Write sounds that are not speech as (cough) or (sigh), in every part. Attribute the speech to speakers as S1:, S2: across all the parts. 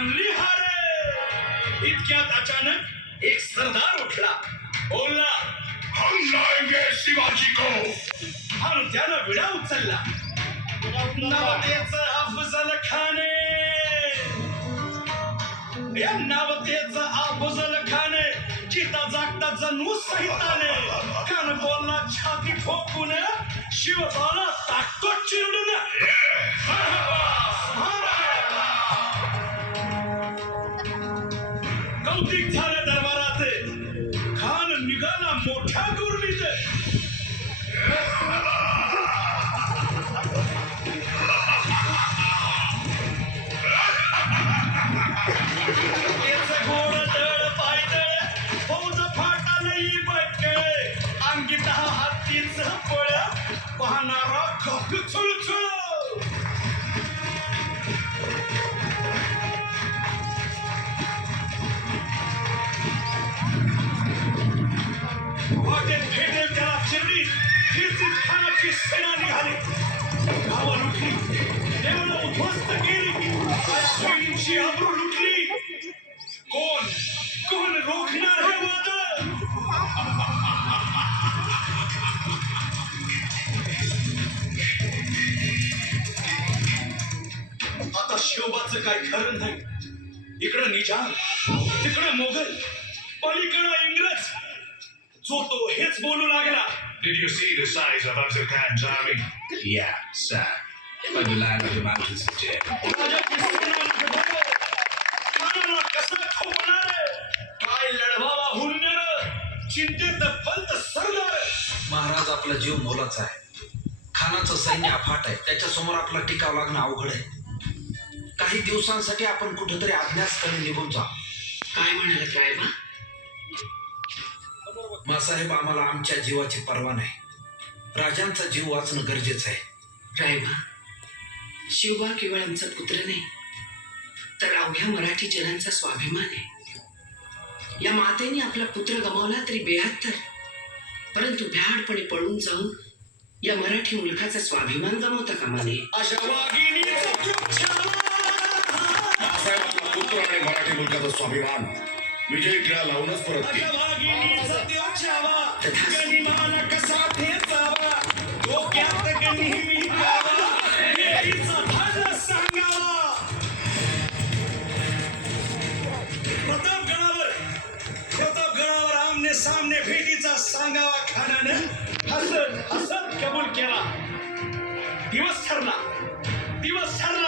S1: मानली हार. इतक्यात अचानक एक सरदार उठला. बोलला
S2: हम लाएंगे शिवाजी को.
S1: आणि त्यानं विडा उचलला. नवतेच अफजल खाने. या नवतेच अफजल खाने चिता जागता जणू सहिताने कान बोलला छाती ठोकून शिवबाला टाकतो चिरडून. Selam, Borken Gurbizi. चिरडी खानाची सेना निघाली गावा लुटली देवाला उद्ध्वस्त केली बहिणींची अब्रू लुटली कोण कोण रोखणार हे वादळ आता शिवबाच काय खरं नाही. इकडं निजाम तिकडे मोगल पलीकडं इंग्रज. जो तो हेच बोलू लागला
S2: Did you see the size of Khan's army?
S3: Yeah, sir. But the
S1: काय हुंडर चिंतेत फलत सरदार
S3: महाराज आपला जीव मोलाचा आहे. खानाचं सैन्य अफाट आहे. त्याच्यासमोर आपला टिकाव लागणं अवघड आहे. काही दिवसांसाठी आपण कुठेतरी अज्ञासपणे निघून जा
S4: काय म्हणाल रायबा?
S3: मासाहेब आम्हाला आमच्या जीवाची पर्वा नाही. राजांचा जीव वाचणं गरजेचं आहे.
S4: रायबा शिवबा केवळ आमचा पुत्र नाही तर अवघ्या मराठी जनांचा स्वाभिमान आहे. या मातेने आपला पुत्र गमावला तरी बेहत्तर परंतु भ्याडपणे पळून जाऊन या मराठी मुलखाचा स्वाभिमान गमावता कामा नये.
S2: पुत्र! आणि मराठी मुलकाचा स्वाभिमान. विजय टिळा लावूनच परत
S1: कसा ठेचावा डोक्यात नेहमी सांगावा. प्रतापगडावर प्रतापगडावर आमने सामने भेटीचा सांगावा खानानं. हसत हसत कबूल केला. दिवस ठरला. दिवस ठरला.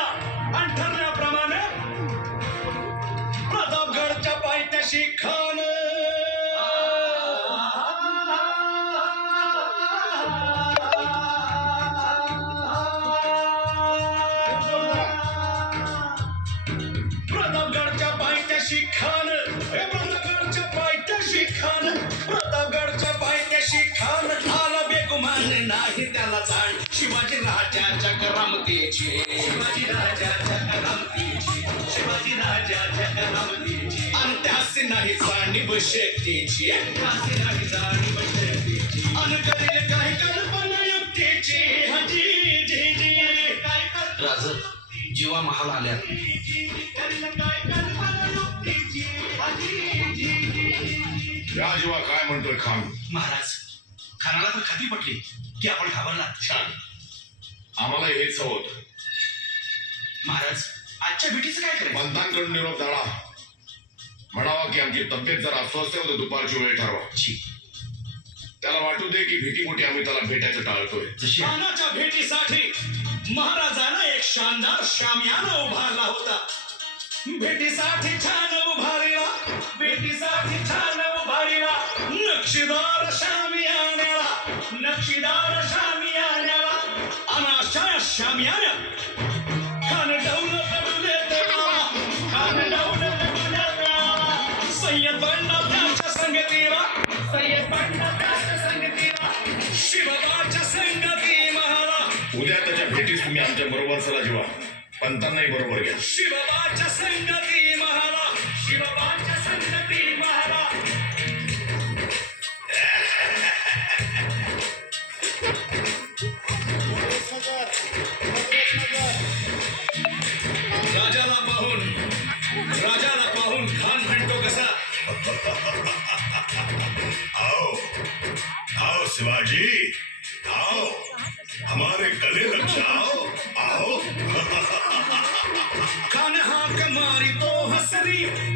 S1: पायथ्याशी खान हे प्रतापगडच्या पायथ्याशी खान प्रतापगडच्या पायथ्याशी खान आला बेगुमान नाही त्याला जाण. शिवाजी राजाच्या करामतीची. शिवाजी राजाच्या करामतीची. शिवाजी राजाच्या करामतीची. आणि त्यासी नाही जाणीव शक्तीची. त्यासी नाही जाणीव शक्तीची. आणि करेल काही कल्पना युक्तीची. हजी जी जी. काय
S3: राजा जीवा महाल
S1: करेल जी
S2: या जीवा काय म्हणतोय खान?
S1: महाराज खानाला तर खाती पटली की आपण घाबरलात
S2: छान. आम्हाला हेच हवं होतं.
S1: महाराज आजच्या भेटीचं काय करायचं?
S2: पंतांकडून निरोप झाला म्हणावा की आमची तब्येत जर अस्वस्थ आहे तर दुपारची वेळ ठरवा.
S1: जी.
S2: त्याला वाटू दे की भीती मोठी आम्ही त्याला भेटायचं टाळतोय.
S3: जशी
S1: भेटीसाठी महाराजानं एक शानदार शाम्यानं उभारला होता. भेटीसाठी छान उभारीला भेटीसाठी
S2: छान उभारीला नक्षीदार शामियाण्याला नक्षीदार शामियाण्याला अनाशा शामियाण्या पंतांनाही बरोबर घ्या.
S1: शिवबाच्या संगती महाला शिवबाच्या संगती महाला राजाला पाहून राजाला पाहून खान म्हणतो कसा? (laughs)
S2: आओ आओ शिवाजी. ríe.